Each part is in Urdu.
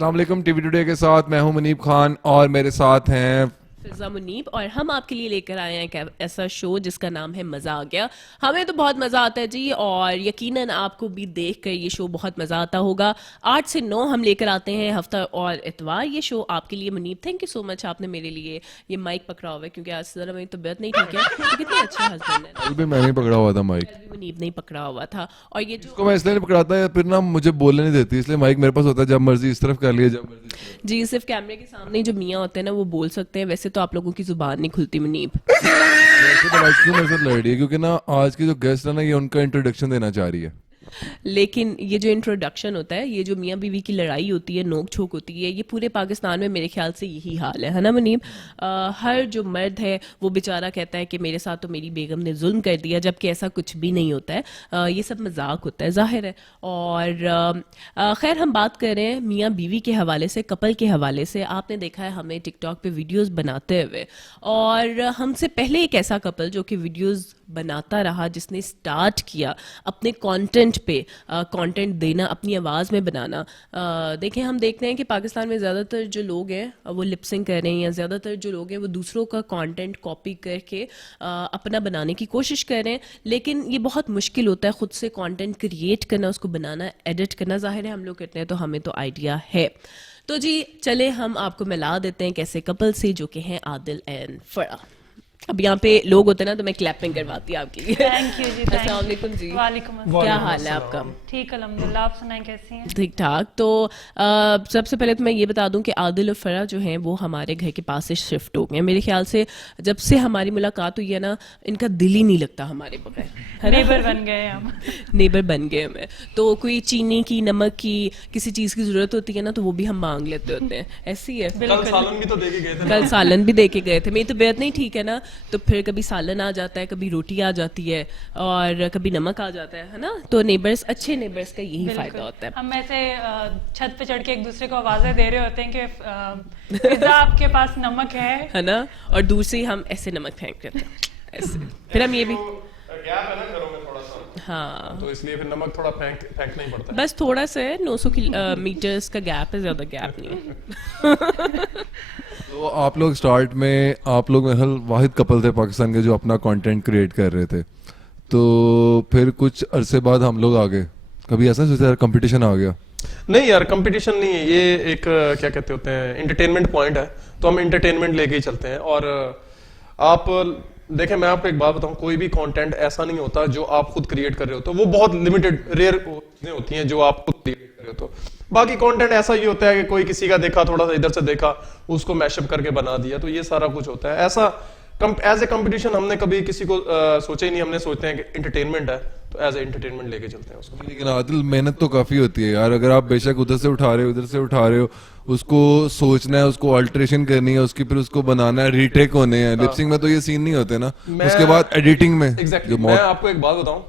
السلام علیکم. ٹی وی ٹوڈے کے ساتھ میں ہوں منیب خان اور میرے ساتھ ہیں فضا منیب, اور ہم آپ کے لیے لے کر آئے ہیں ایک ایسا شو جس کا نام ہے مزہ آ گیا. ہمیں تو بہت مزہ آتا ہے جی, اور یقیناً آپ کو بھی دیکھ کر یہ شو بہت مزہ آتا ہوگا. 8 سے 9 ہم لے کر آتے ہیں ہفتہ اور اتوار یہ شو آپ کے لیے. منیب تھینک یو سو مچ, آپ نے میرے لیے یہ مائک پکڑا ہوا ہے کیونکہ آج ذرا میری طبیعت نہیں ٹھیک ہے. تو کتنے اچھے ہسبینڈ ہیں. کل بھی میں نہیں پکڑا ہوا تھا مائک, منیب نہیں پکڑا ہوا تھا. اور یہ اس کو میں اس لیے نہیں پکڑاتا ہے پھر نا مجھے بولنے نہیں دیتی, اس لیے مائک میرے پاس ہوتا ہے, جب مرضی اس طرف کر لیے جب مرضی. جی صرف کیمرے کے سامنے جو میاں ہوتے ہیں نا وہ بول سکتے ہیں, ویسے تو آپ لوگوں کی زبان نہیں کھلتی. منیب ویسے تو آج کیوں میرے ساتھ لڑ رہی ہے کیونکہ نا آج کی جو گیسٹ ہے نا یہ ان کا انٹروڈکشن دینا چاہ رہی ہے. لیکن یہ جو انٹروڈکشن ہوتا ہے, یہ جو میاں بیوی کی لڑائی ہوتی ہے, نوک جھوک ہوتی ہے, یہ پورے پاکستان میں میرے خیال سے یہی حال ہے نا منیب. ہر جو مرد ہے وہ بیچارہ کہتا ہے کہ میرے ساتھ تو میری بیگم نے ظلم کر دیا, جبکہ ایسا کچھ بھی نہیں ہوتا ہے. یہ سب مذاق ہوتا ہے ظاہر ہے. اور خیر ہم بات کر رہے ہیں میاں بیوی کے حوالے سے, کپل کے حوالے سے. آپ نے دیکھا ہے ہمیں ٹک ٹاک پہ ویڈیوز بناتے ہوئے, اور ہم سے پہلے ایک ایسا کپل جو کہ ویڈیوز بناتا رہا, جس نے سٹارٹ کیا اپنے کانٹینٹ پہ کانٹینٹ دینا, اپنی آواز میں بنانا. دیکھیں ہم دیکھتے ہیں کہ پاکستان میں زیادہ تر جو لوگ ہیں وہ لپ سنگ کر رہے ہیں, یا زیادہ تر جو لوگ ہیں وہ دوسروں کا کانٹینٹ کاپی کر کے اپنا بنانے کی کوشش کر رہے ہیں. لیکن یہ بہت مشکل ہوتا ہے خود سے کانٹینٹ کریٹ کرنا, اس کو بنانا, ایڈٹ کرنا. ظاہر ہے ہم لوگ کرتے ہیں تو ہمیں تو آئیڈیا ہے. تو جی چلے ہم آپ کو ملا دیتے ہیں کیسے کپل سے جو کہ ہیں عادل اینڈ فرح. اب یہاں پہ لوگ ہوتے ہیں نا تو میں کلیپنگ کرواتی ہوں آپ کے لیے. تھینک یو جی. السلام علیکم جی. وعلیکم السلام. کیا حال ہے آپ کا؟ ٹھیک الحمدللہ, آپ سنائیں کیسی ہیں؟ ٹھیک ٹھاک. تو سب سے پہلے تو میں یہ بتا دوں کہ عادل اور فرح جو ہیں وہ ہمارے گھر کے پاس سے شفٹ ہو گئے ہیں. میرے خیال سے جب سے ہماری ملاقات ہوئی ہے نا, ان کا دل ہی نہیں لگتا ہمارے بغیر. نیبر بن گئے ہم. نیبر بن گئے ہمیں. تو کوئی چینی کی, نمک کی, کسی چیز کی ضرورت ہوتی ہے نا تو وہ بھی ہم مانگ لیتے ہوتے ہیں. ایسی ہے. کل سالن بھی تو دے کے گئے تھے. کل سالن بھی دے کے گئے تھے. میری طبیعت نہیں ٹھیک ہے نا, تو پھر کبھی سالن آ جاتا ہے, کبھی روٹی آ جاتی ہے, اور کبھی نمک آ جاتا ہے نا. تو نیبرس, اچھے نیبرس کا یہی فائدہ ہوتا ہے. ہم ایسے چھت پہ چڑھ کے ایک دوسرے کو آوازیں دے رہے ہوتے ہیں کہ فضا آپ کے پاس نمک ہے نا, اور دوسری ہم ایسے نمک پھینک دیتے ہیں ایسے. پھر ہم یہ بھی گیپ ہے نا گھروں میں تھوڑا سا, ہاں تو اس لیے پھر نمک تھوڑا پھینکنا ہی پڑتا ہے. بس تھوڑا سا ہے, 900 میٹرز کا گیپ ہے, زیادہ گیپ نہیں ہے. تو آپ لوگ اسٹارٹ میں آپ لوگ محل واحد کپل تھے پاکستان کے جو اپنا کانٹینٹ کریٹ کر رہے تھے, تو پھر کچھ عرصے بعد ہم لوگ آگے. کبھی ایسا سوچا کمپٹیشن آ گیا؟ نہیں یار, کمپٹیشن نہیں ہے یہ, ایک کیا کہتے ہوتے ہیں انٹرٹینمنٹ پوائنٹ ہے, تو ہم انٹرٹینمنٹ لے کے ہی چلتے ہیں. اور آپ دیکھیں میں آپ کو ایک بات بتاؤں, کوئی بھی کانٹینٹ ایسا نہیں ہوتا جو آپ خود کریٹ کر رہے ہو, تو وہ بہت لمیٹڈ ریئر چیزیں ہوتی ہیں جو آپ خود کریٹ کر رہے ہو. تو باقی کانٹینٹ ایسا ہی ہوتا ہے کہ کوئی کسی کا دیکھا, تھوڑا سا ادھر سے دیکھا, اس کو میش اپ کر کے بنا دیا, تو یہ سارا کچھ ہوتا ہے. ایسا ایز اے کمپٹیشن ہم نے کبھی کسی کو سوچا ہی نہیں. ہم نے سوچتے ہیں کہ انٹرٹینمنٹ ہے تو ایز اے انٹرٹینمنٹ لے کے چلتے ہیں اس کو. لیکن عادل محنت تو کافی ہوتی ہے یار. اگر آپ بے شک ادھر سے اٹھا رہے ہو, ادھر سے اٹھا رہے ہو, اس کو سوچنا ہے, اس کو آلٹریشن کرنی ہے, اس کی پھر اس کو بنانا ہے, ریٹیک ہونے ہیں. لپسنگ میں تو یہ سین نہیں ہوتے نا, اس کے بعد ایڈیٹنگ میں. میں آپ کو ایک بات بتاؤں,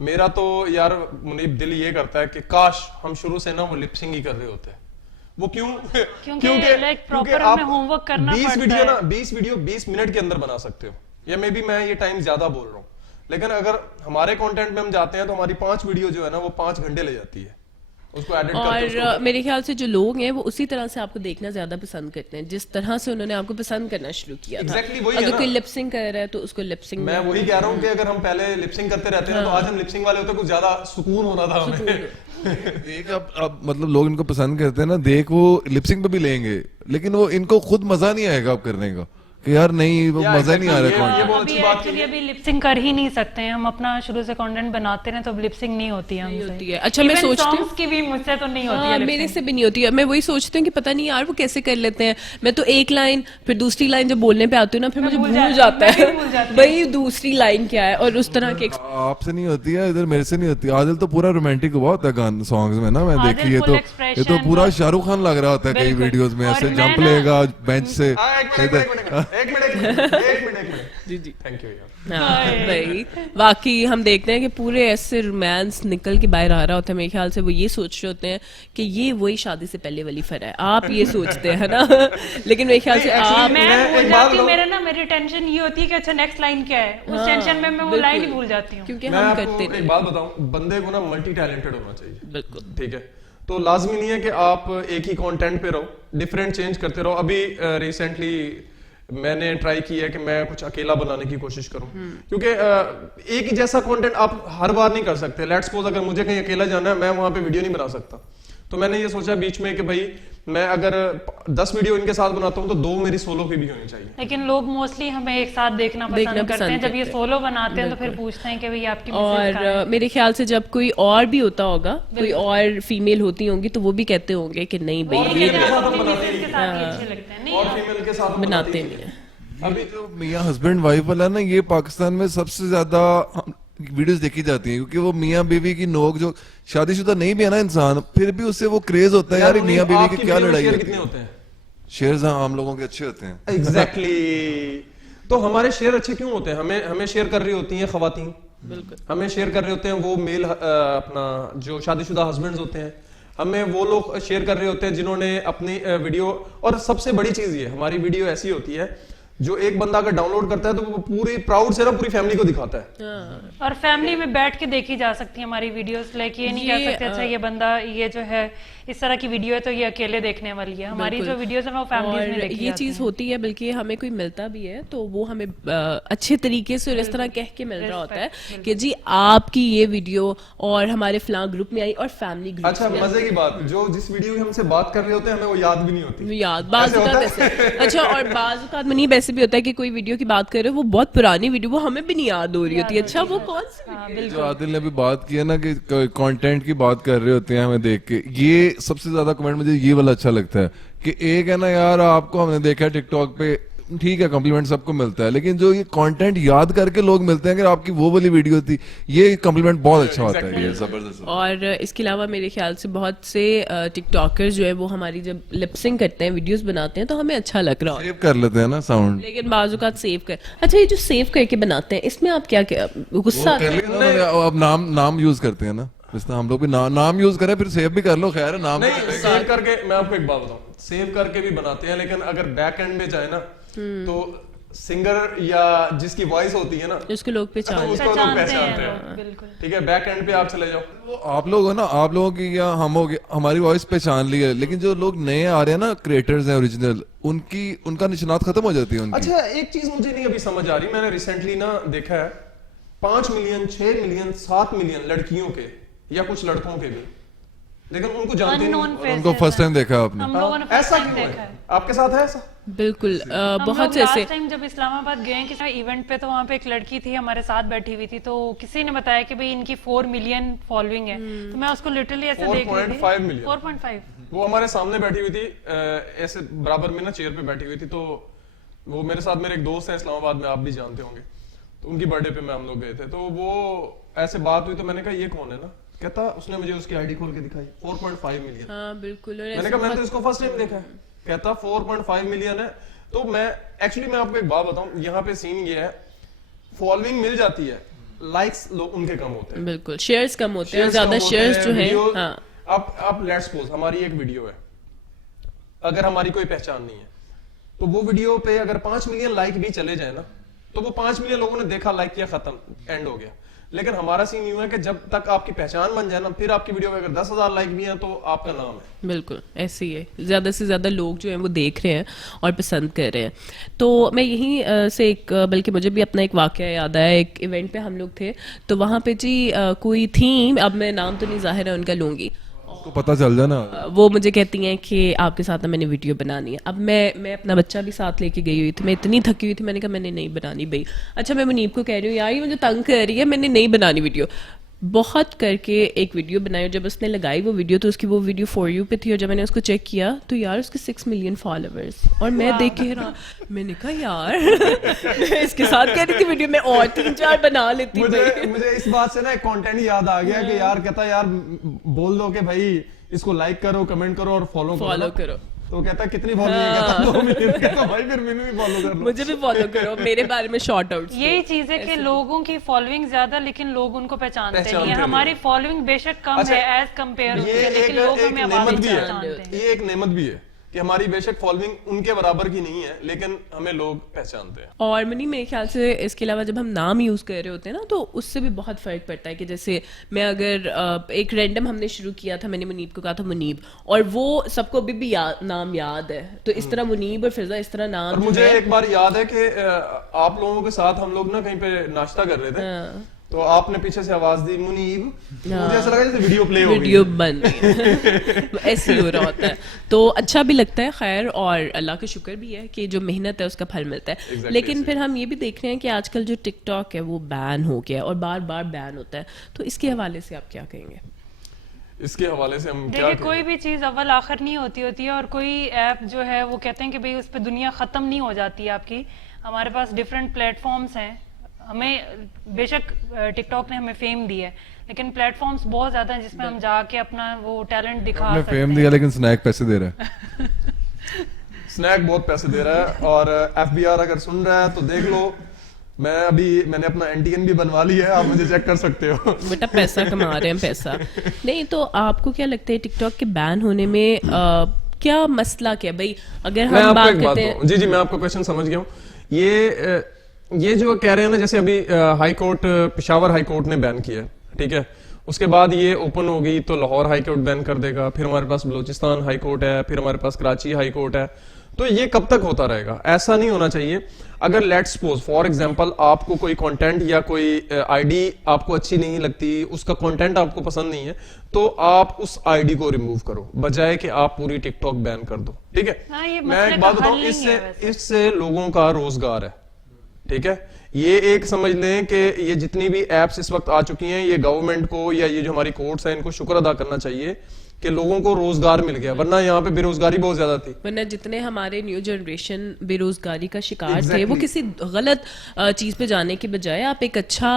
میرا تو یار منیب دل یہ کرتا ہے کہ کاش ہم شروع سے نا وہ لپسنگ ہی کر رہے ہوتے. وہ کیونکہ آپ 20 ویڈیو 20 منٹ کے اندر بنا سکتے ہو, یا مے بی میں یہ ٹائم زیادہ بول رہا ہوں, لیکن اگر ہمارے کانٹینٹ میں ہم جاتے ہیں تو ہماری 5 ویڈیو جو ہے نا وہ 5 گھنٹے لے جاتی ہے اس کو ایڈٹ کرتے. اور میرے خیال سے جو لوگ ہیں وہ اسی طرح سے آپ کو دیکھنا زیادہ پسند کرتے ہیں جس طرح سے انہوں نے آپ کو پسند کرنا شروع کیا تھا. اگر کوئی لپسنگ کر رہا ہے تو اس کو لپسنگ, میں وہی کہہ رہا ہوں کہ اگر ہم پہلے لپسنگ کرتے رہتے ہیں تو آج ہم لپسنگ والے ہوتے, کچھ زیادہ سکون ہونا تھا ہمیں. دیکھ اب مطلب لوگ ان کو پسند کرتے ہیں نا, دیکھ وہ لپسنگ پہ بھی لیں گے, لیکن وہ ان کو خود مزہ نہیں آئے گا اب کرنے کا, کہ یار نہیں وہ مزہ نہیں آ رہا. ابھی لپسنگ کر ہی نہیں سکتے ہیں ہم, اپنا شروع سے کانٹینٹ بناتے ہیں تو اب لپسنگ نہیں ہوتی ہے. اچھا میں سوچتی ہوں کی بھی مجھ سے تو نہیں ہوتی ہے, میرے سے بھی نہیں ہوتی ہے. میں وہی سوچتی ہوں کہ پتہ نہیں یار وہ کیسے کر لیتے ہیں. میں تو ایک لائن پھر دوسری لائن جب بولنے پہ آتی ہوں نا پھر مجھے بھول جاتا ہے بھائی دوسری لائن کیا ہے, اور اس طرح کے. آپ سے نہیں ہوتی ہے, ادھر میرے سے نہیں ہوتی. عادل تو پورا رومانٹک ہوا ہوتا ہے گان سانگز میں نا, میں دیکھی ہے تو یہ تو پورا شاہ رخ خان لگ رہا ہوتا ہے کئی ویڈیوز میں, ایسے جمپ لے گا بینچ سے. جی جی تھینک یو. بھائی واقعی ہم دیکھتے ہیں کہ پورے ایسے رومانس نکل کے باہر آ رہا ہوتا ہے. میرے خیال سے وہ یہ سوچ رہے ہوتے ہیں کہ یہ وہی شادی سے پہلے والی فرح ہے. آپ یہ سوچتے ہیں نا, لیکن میرے خیال سے آپ, میری ٹینشن یہ ہوتی ہے کہ اچھا نیکسٹ لائن کیا ہے, اس ٹینشن میں وہ لائن ہی بھول جاتی ہوں. کیونکہ ہم کرتے ہیں. ایک بات بتاؤں, بندے کو نا ملٹی ٹیلنٹڈ ہونا چاہیے. بالکل ٹھیک ہے, تو لازمی نہیں ہے کہ آپ ایک ہی کانٹینٹ پہ رہو, ڈفرینٹ چینج کرتے رہو. ابھی ریسنٹلی میں نے ٹرائی کیا ہے کہ میں کچھ اکیلا بنانے کی کوشش کروں, کیونکہ ایک ہی جیسا کانٹینٹ آپ ہر بار نہیں کر سکتے. لیٹس سپوز اگر مجھے کہیں اکیلا جانا ہے, میں وہاں پہ ویڈیو نہیں بنا سکتا, تو میں نے یہ سوچا بیچ میں کہ بھائی میں اگر 10 ویڈیو ان کے ساتھ بناتا ہوں تو 2 میری سولو کی بھی ہونی چاہیے. لیکن لوگ موسٹلی ہمیں ایک ساتھ دیکھنا پسند کرتے ہیں, جب یہ سولو بناتے ہیں تو پھر پوچھتے ہیں کہ بھئی آپ کی اور میرے خیال سے جب کوئی اور بھی ہوتا ہوگا, کوئی اور فیمیل ہوتی ہوں گی, تو وہ بھی کہتے ہوں گے کہ نہیں بھائی یہ اور فیمیل کے ساتھ بناتے نہیں ہیں. ابھی جو میاں ہسبینڈ وائف والا نا, یہ پاکستان میں سب سے زیادہ ویڈیوز دیکھی جاتی ہیں, کیونکہ وہ میاں بیوی کی نوک, جو شادی شدہ نہیں بھی ہے نا انسان, پھر بھی اس سے وہ کریز ہوتا ہے یار میاں بیوی کی کیا لڑائی کتنے ہوتے ہیں. شیئرز عام لوگوں کے اچھے ہوتے ہیں. ایگزیکٹلی. تو ہمارے شیئر اچھے کیوں ہوتے ہیں؟ ہمیں شیئر کر رہی ہوتی ہیں خواتین, ہمیں شیئر کر رہے ہوتے ہیں وہ میل اپنا جو شادی شدہ ہسبینڈز ہوتے ہیں, ہمیں وہ لوگ شیئر کر رہے ہوتے ہیں جنہوں نے اپنی ویڈیو. اور سب سے بڑی چیز یہ, ہماری ویڈیو ایسی ہوتی ہے جو ایک بندہ اگر ڈاؤن لوڈ کرتا ہے تو وہ پوری پراؤڈ سے نا پوری فیملی کو دکھاتا ہے, اور فیملی میں بیٹھ کے دیکھی جا سکتی ہے ہماری ویڈیوز. لائک یہ نہیں کہہ سکتے اچھا یہ بندہ یہ جو ہے اس طرح کی ویڈیو ہے تو یہ اکیلے دیکھنے والی ہے. ہماری جو ویڈیوز ہیں وہ فیملیز میں دیکھی یہ چیز ہوتی ہے, بلکہ ہمیں کوئی ملتا بھی ہے تو وہ ہمیں اچھے طریقے سے اور اس طرح کہہ کے مل رہا ہوتا ہے کہ جی آپ کی یہ ویڈیو اور ہمارے فلاں گروپ میں آئی اور فیملی گروپ. اچھا مزے کی بات, جو جس ویڈیو میں ہم سے بات کر رہے ہوتے ہیں ہمیں وہ یاد بھی نہیں ہوتی. یاد بعض اوقات ایسے. اچھا, اور بعض اوقات میں نہیں ویسے بھی ہوتا ہے کہ کوئی ویڈیو کی بات کر رہے ہو, وہ بہت پرانی ویڈیو, وہ ہمیں بھی نہیں یاد ہو رہی ہوتی ہے. اچھا وہ کون سی, جو عادل نے بھی بات کی ہے نا کہ کانٹینٹ کی بات کر رہے ہوتے ہیں ہمیں دیکھ کے, یہ سب سے زیادہ کمنٹ مجھے یہ والا اچھا لگتا ہے کہ ایک ہے نا یار آپ کو ہم نے دیکھا ہے ٹک ٹاک پہ, ٹھیک ہے کمپلیمنٹ سب کو ملتا ہے, لیکن جو یہ کانٹینٹ یاد کر کے لوگ ملتے ہیں کہ آپ کی وہ والی ویڈیو تھی, یہ کمپلیمنٹ بہت اچھا ہوتا ہے, یہ زبردست. اور اس کے علاوہ میرے خیال سے بہت سے ٹک ٹاکر جو ہے وہ ہماری جب لپسنگ کرتے ہیں, ویڈیوز بناتے ہیں تو ہمیں اچھا لگ رہا سیو کر لیتے ہیں نا ساؤنڈ, لیکن بعض اوقات سیو کر. اچھا یہ جو سیو کر کے بناتے ہیں اس میں آپ کیا غصہ آتا ہے؟ اب نام یوز کرتے ہیں نا, جس طرح ہم لوگ بھی نام یوز کریں پھر سیو بھی کر لو. خیر نام نہیں سیو کر کے, میں آپ کو ایک بات بتاؤں, سیو کر کے بھی بناتے ہیں, لیکن اگر بیک اینڈ میں جائے نا تو سنگر یا جس کی وائس ہوتی ہے نا اس کو لوگ پہچانتے ہیں. ٹھیک ہے, بیک اینڈ پہ آپ چلے جاؤ, آپ لوگ ہو نا, آپ لوگوں کی یا ہم ہو گئے, ہماری وائس پہچان لی ہے, لیکن جو لوگ نئے آ رہے ہیں نا کریٹرز ہیں اوریجنل, ان کا نشانات ختم ہو جاتی ہے ان کی. اچھا ایک چیز مجھے نہیں ابھی سمجھ آ رہی, میں نے ریسنٹلی نا دیکھا ہے 5 ملین 6 ملین 7 ملین لڑکیوں کے یا کچھ لڑکوں کے بھی, لیکن ان کو جانتے نہیں, ان کو فرسٹ ٹائم دیکھا آپ نے. ایسا کیوں ہے, آپ کے ساتھ ہے ایسا؟ بالکل بہت سے ایسے. لاسٹ ٹائم جب اسلام آباد گئے کسی ایونٹ پہ تو وہاں پہ ایک لڑکی تھی ہمارے ساتھ بیٹھی ہوئی تھی, تو کسی نے بتایا کہ بھئی ان کی 4 ملین فالوئنگ ہے, تو میں اس کو لٹرلی ایسے دیکھ رہی تھی. 4.5 ملین 4.5 وہ ہمارے سامنے بیٹھی ہوئی تھی, ایسے برابر میں نا چیئر پہ بیٹھی ہوئی تھی, تو وہ میرے ساتھ میرے ایک دوست ہیں اسلام آباد میں, آپ بھی جانتے ہوں گے, تو ان کی برتھ ڈے پہ میں ہم لوگ گئے تھے, تو وہ ایسے بات ہوئی تو میں نے کہا یہ کون ہے نا, کہتا اس نے مجھے اس کی آئی ڈی کھول کے دکھائی 4.5 ملین. ہاں بالکل, میں نے کہا میں نے تو اس کو فرسٹ ٹائم دیکھا ہے, کہتا 4.5 ملین ہے. تو میں ایکچولی میں آپ کو ایک بات بتاؤں, یہاں پہ سین یہ ہے, فالوئنگ مل جاتی ہے, لائکس لوگ ان کے کم ہوتے ہیں, بالکل شیئرز کم ہوتے ہیں, زیادہ شیئرز جو ہیں. ہاں اب لیٹس سپوز ہماری ایک ویڈیو ہے, اگر ہماری کوئی پہچان نہیں ہے تو وہ ویڈیو پہ اگر 5 ملین لائک بھی چلے جائے نا, تو وہ 5 ملین لوگوں نے دیکھا, لائک کیا, ختم, اینڈ ہو گیا. لیکن ہمارا سین یوں ہے کہ جب تک آپ کی پہچان بن جائے نا, پھر آپ کی ویڈیو پہ اگر 10,000 لائک بھی ہیں تو آپ کا نام ہے. بالکل ایسے ہی ہے, زیادہ سے زیادہ لوگ جو ہیں وہ دیکھ رہے ہیں اور پسند کر رہے ہیں. تو میں یہیں سے ایک, بلکہ مجھے بھی اپنا ایک واقعہ یاد آیا, ایک ایونٹ پہ ہم لوگ تھے, تو وہاں پہ جی کوئی تھیم, اب میں نام تو نہیں ظاہر ہے ان کا لوں گی, کو پتہ چل جائے نا, وہ مجھے کہتی ہیں کہ آپ کے ساتھ میں نے ویڈیو بنانی ہے. اب میں اپنا بچہ بھی ساتھ لے کے گئی ہوئی تھی, میں اتنی تھکی ہوئی تھی, میں نے کہا میں نے نہیں بنانی بھائی. اچھا میں منیب کو کہہ رہی ہوں یار یہ مجھے تنگ کر رہی ہے, میں نے نہیں بنانی ویڈیو. بہت کر کے ایک ویڈیو بنائی, اور جب اس نے لگائی وہ ویڈیو تو اس کی وہ ویڈیو فور یو پہ تھی, اور جب میں نے اس کو چیک کیا تو یار اس کے 6 ملین فالوورز, اور میں دیکھ کے میں نے کہا یار میں اس کے ساتھ کہہ رہی تھی ویڈیو میں اور 3-4 بنا لیتی. مجھے اس بات سے نا ایک کانٹینٹ یاد آ گیا کہ یار کہتا یار بول دو کہ بھائی اس کو لائک کرو, کمنٹ کرو اور فالو کرو. تو کہتا کتنی فالو, کہتا 2 ملین, کہتا بھائی پھر مجھے بھی فالو کر لو, مجھے بھی فالو کرو, میرے بارے میں شارٹ آؤٹ. یہی چیز ہے کہ لوگوں کی فالوئنگ زیادہ لیکن لوگ ان کو پہچانتے نہیں ہیں. ہماری فالوئنگ بے شک کم ہے ایز کمپیئر, لیکن لوگ ہمیں آواز پہچانتے ہیں. یہ ایک نعمت بھی ہے کہ ہماری بے شک فالوئنگ ان کے برابر کی نہیں ہے لیکن ہمیں لوگ پہچانتے ہیں. اور منی میرے خیال سے اس کے علاوہ جب ہم نام یوز کر رہے ہوتے ہیں نا تو اس سے بھی بہت فرق پڑتا ہے کہ جیسے میں اگر ایک رینڈم ہم نے شروع کیا تھا, میں نے منیب کو کہا تھا منیب, اور وہ سب کو ابھی بھی نام یاد ہے, تو اس طرح منیب اور فضا اس طرح نام. اور مجھے ایک بار یاد ہے کہ آپ لوگوں کے ساتھ ہم لوگ نا کہیں پہ ناشتہ کر رہے تھے تو آپ نے پیچھے سے آواز دی منیب, مجھے ایسا لگا جیسے ویڈیو پلے ہو گئی, ویڈیو بن گئی, ایسے ہی ہو رہا ہوتا ہے. تو اچھا بھی لگتا ہے خیر, اور اللہ کا شکر بھی ہے کہ جو محنت ہے اس کا پھل ملتا ہے. لیکن پھر ہم یہ بھی دیکھ رہے ہیں کہ آج کل جو ٹک ٹاک ہے وہ بین ہو گیا اور بار بار بین ہوتا ہے, تو اس کے حوالے سے آپ کیا کہیں گے؟ اس کے حوالے سے ہم کیا دیکھیں, کوئی بھی چیز اول آخر نہیں ہوتی ہے, اور کوئی ایپ جو ہے وہ کہتے ہیں کہ بھئی اس پہ دنیا ختم نہیں ہو جاتی ہے آپ کی. ہمارے پاس ڈفرینٹ پلیٹ فارمس ہیں, ہمیں بے شک ٹک ٹاک نے ہمیں فیم دی ہے لیکن پلیٹ فارمس بہت زیادہ ہیں جس میں ہم جا کے اپنا وہ ٹیلنٹ دکھا سکتے ہیں. فیم دیا لیکن سنیک پیسے دے رہا ہے. سنیک بہت پیسے دے رہا ہے, اور ایف بی آر اگر سن رہا ہے تو دیکھ لو, میں نے اپنا NTN بھی بنوا لی ہے, آپ مجھے چیک کر سکتے ہو. بیٹا پیسہ کما رہے ہیں پیسہ. نہیں تو آپ کو کیا لگتا ہے ٹک ٹاک کے بین ہونے میں کیا مسئلہ کیا بھائی؟ اگر ہم بات کرتے ہیں, جی میں آپ کا کویشچن سمجھ گیا ہوں. یہ جو کہہ رہے ہیں نا, جیسے ابھی high court, Peshawar high court نے بین کیا, ٹھیک ہے, اس کے بعد یہ اوپن ہوگی تو لاہور ہائی کورٹ بین کر دے گا, پھر ہمارے پاس بلوچستان ہائی کورٹ ہے, پھر ہمارے پاس کراچی ہائی کورٹ ہے. تو یہ کب تک ہوتا رہے گا؟ ایسا نہیں ہونا چاہیے. اگر لیٹ سپوز فار ایگزامپل آپ کو کوئی کانٹینٹ یا کوئی آئی ڈی آپ کو اچھی نہیں لگتی, اس کا کانٹینٹ آپ کو پسند نہیں ہے, تو آپ اس آئی ڈی کو ریموو کرو بجائے کہ آپ پوری ٹک ٹاک بین کر دو, ٹھیک ہے. میں ایک بات بتاؤں, اس سے لوگوں کا روزگار ہے, ٹھیک ہے. یہ ایک سمجھ لیں کہ یہ جتنی بھی ایپس اس وقت آ چکی ہیں, یہ گورنمنٹ کو یا یہ جو ہماری کورٹس ہیں ان کو شکر ادا کرنا چاہیے کہ لوگوں کو روزگار مل گیا, ورنہ یہاں پہ بے روزگاری بہت زیادہ تھی. ورنہ جتنے ہمارے نیو جنریشن بے روزگاری کا شکار تھے, وہ کسی غلط چیز پہ جانے کے بجائے آپ ایک اچھا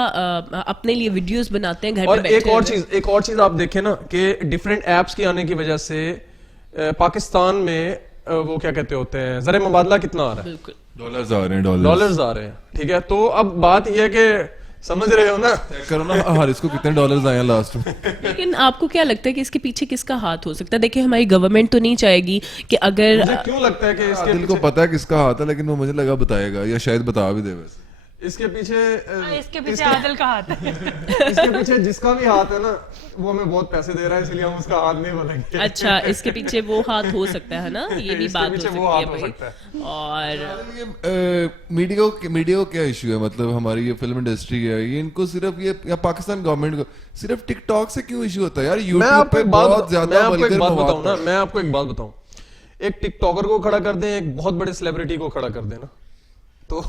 اپنے لیے ویڈیوز بناتے ہیں گھر پہ بیٹھے. اور ایک اور چیز آپ دیکھیں نا کہ ڈفرینٹ ایپس کی آنے کی وجہ سے پاکستان میں وہ کیا کہتے ہوتے ہیں, زر مبادلہ کتنا آ رہا ہے؟ بالکل ڈالرز آ رہے ہیں, ڈالرز آ رہے ہیں, ٹھیک ہے. تو اب بات یہ ہے کہ سمجھ رہے ہو نا, چیک کرو نا حارث کو کتنے ڈالرز آئے ہیں لاسٹ میں. لیکن آپ کو کیا لگتا ہے کہ اس کے پیچھے کس کا ہاتھ ہو سکتا ہے؟ دیکھیں ہماری گورنمنٹ تو نہیں چاہے گی کہ اگر, مجھے کیوں لگتا ہے کہ اس کے دل کو پتا ہے کس کا ہاتھ ہے, لیکن وہ مجھے لگا بتائے گا یا شاید بتا بھی دے. ویسے اس کے پیچھے عادل کا ہاتھ ہے. اس کے پیچھے جس کا بھی ہاتھ ہے نا وہ ہمیں بہت پیسے دے رہا ہے, اس لیے ہم اس کا ہاتھ نہیں بولیں گے. اچھا, اس کے پیچھے وہ ہاتھ ہو سکتا ہے نا, یہ بھی بات ہو سکتی ہے. اور میڈیا کو کیا ایشو ہے, مطلب ہماری یہ فلم انڈسٹری ہے, یہ ان کو صرف یہ یا پاکستان گورنمنٹ کو صرف ٹک ٹاک سے کیوں ایشو ہوتا ہے یار؟ یوٹیوب پہ بہت زیادہ میں آپ کو ایک بات بتاؤں, ایک ٹک ٹاکر کو کھڑا کر دیں, ایک بہت بڑے سیلیبریٹی کو کھڑا کر دیں نا, تو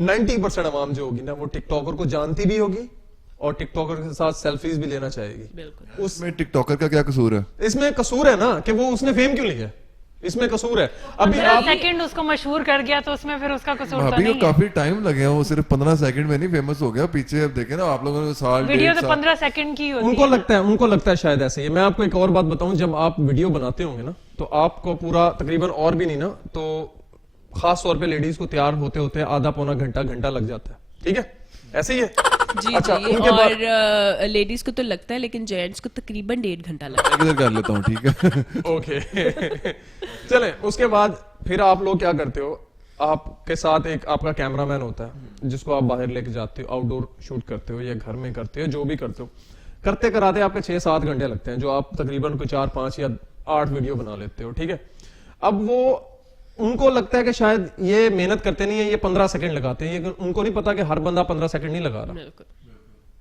90% عوام جو ہوگی نا وہ ٹک ٹاکر کو جانتی بھی ہوگی اور ٹک ٹاکر کے ساتھ سیلفیز بھی لینا چاہے گی. اس میں ٹک ٹاکر کا کیا قصور ہے؟ اس میں قصور ہے نا کہ وہ اس نے فیم کیوں لیا, اس میں قصور ہے. ابھی 15 سیکنڈ اس کو مشہور کر گیا تو اس میں پھر اس کا قصور تو نہیں ہے. کافی ٹائم لگے, وہ صرف 15 سیکنڈ میں نہیں فیمس ہو گیا. پیچھے اب دیکھیں نا آپ لوگوں نے سال ویڈیو تو 15 سیکنڈ کی ہوتی ہے. ان کو لگتا ہے شاید ایسے ہی. میں آپ کو ایک اور بات بتاؤں, جب آپ ویڈیو بناتے ہوں گے نا تو آپ کو پورا تقریباً اور بھی نہیں نا تو خاص طور پہ لیڈیز کو تیار ہوتے ہوتے آدھا پونا گھنٹہ لگ جاتا ہے, ٹھیک ہے, ایسے ہی ہے. جی جی, اور لیڈیز کو تو لگتا ہے لیکن جینٹس کو تقریباً 1.5 گھنٹہ لگتا ہے. ادھر کر لیتا ہوں, ٹھیک ہے, اوکے. چلیں, اس کے بعد پھر آپ لوگ کیا کرتے ہو, آپ کے ساتھ ایک آپ کا کیمرہ مین ہوتا ہے جس کو آپ باہر لے کے جاتے ہو, آؤٹ ڈور شوٹ کرتے ہو یا گھر میں کرتے ہو, جو بھی کرتے ہو, کرتے کراتے آپ کے 6-7 گھنٹے لگتے ہیں, جو آپ تقریباً کوئی 4-5 یا 8 ویڈیو بنا لیتے ہو, ٹھیک ہے. اب وہ ان کو لگتا ہے کہ شاید یہ محنت کرتے نہیں ہیں, یہ 15 سیکنڈ لگاتے ہیں, ان کو نہیں پتا کہ ہر بندہ 15 سیکنڈ نہیں لگا رہا,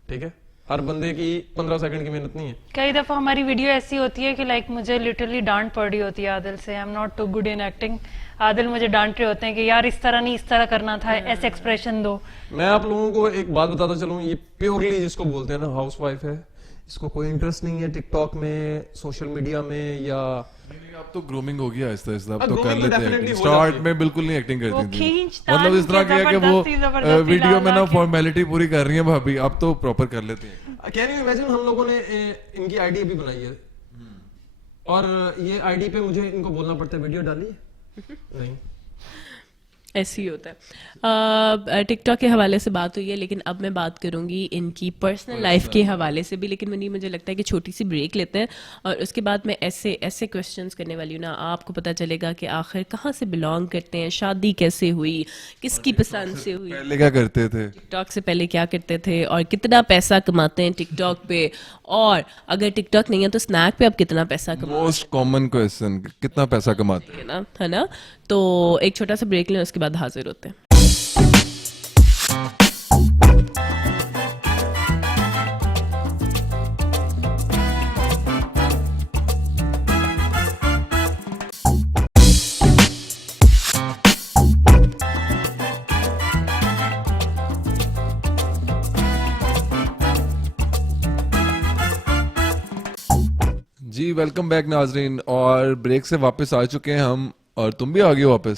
ٹھیک ہے, ہر بندے کی 15 سیکنڈ کی محنت نہیں ہے. کئی دفعہ ہماری ویڈیو ایسی ہوتی ہے کہ لائک مجھے لٹرلی ڈانٹ پڑ رہی ہوتی ہے عادل سے, I am not too good in acting. Adil مجھے ڈانٹ رہے ہوتے ہیں کہ یار اس طرح نہیں, اس طرح کرنا تھا, ایسے ایکسپریشن دو. میں آپ لوگوں کو ایک بات بتاتا چلوں, یہ پیورلی جس کو بولتے ہیں نا ہاؤس وائف ہے, اس کو کوئی انٹرسٹ نہیں ہے ٹک ٹاک میں, سوشل میڈیا میں, یا اب تو گرومنگ ہو گیا آہستہ آہستہ, اب تو کر لیتے ہیں. اسٹارٹ میں بالکل نہیں ایکٹنگ کرتی تھی, مطلب اس طرح کیا کہ وہ ویڈیو میں نا فارمیلٹی پوری کر رہی ہیں بھابھی, اب تو پراپر کر لیتے ہیں. کین یو امیجن, ہم لوگوں نے ان کی آئی ڈی ابھی بنائی ہے اور یہ آئی ڈی پہ مجھے ان کو بولنا پڑتا ہے ویڈیو ڈالی ہے نہیں, ایسے ہی ہوتا ہے. ٹک ٹاک کے حوالے سے بات ہوئی ہے, لیکن اب میں بات کروں گی ان کی پرسنل لائف کے حوالے سے بھی. لیکن منی مجھے لگتا ہے کہ چھوٹی سی بریک لیتے ہیں اور اس کے بعد میں ایسے کویشچنس کرنے والی ہوں نا, آپ کو پتہ چلے گا کہ آخر کہاں سے بلانگ کرتے ہیں, شادی کیسے ہوئی, کس کی پسند سے ہوئی, پہلے کیا کرتے تھے, ٹک ٹاک سے پہلے کیا کرتے تھے, اور کتنا پیسہ کماتے ہیں ٹک ٹاک پہ, اور اگر ٹک ٹاک نہیں ہے تو اسنیک پہ آپ کتنا پیسہ کماتے موسٹ کامن کویشچن, کتنا پیسہ کماتے ہیں. ہیں نا, ہے نا. تو ایک چھوٹا سا بریک لیں, اس کے بعد حاضر ہوتے ہیں. جی ویلکم بیک ناظرین, اور بریک سے واپس آ چکے ہیں ہم, اور تم بھی آ گئے ہو واپس.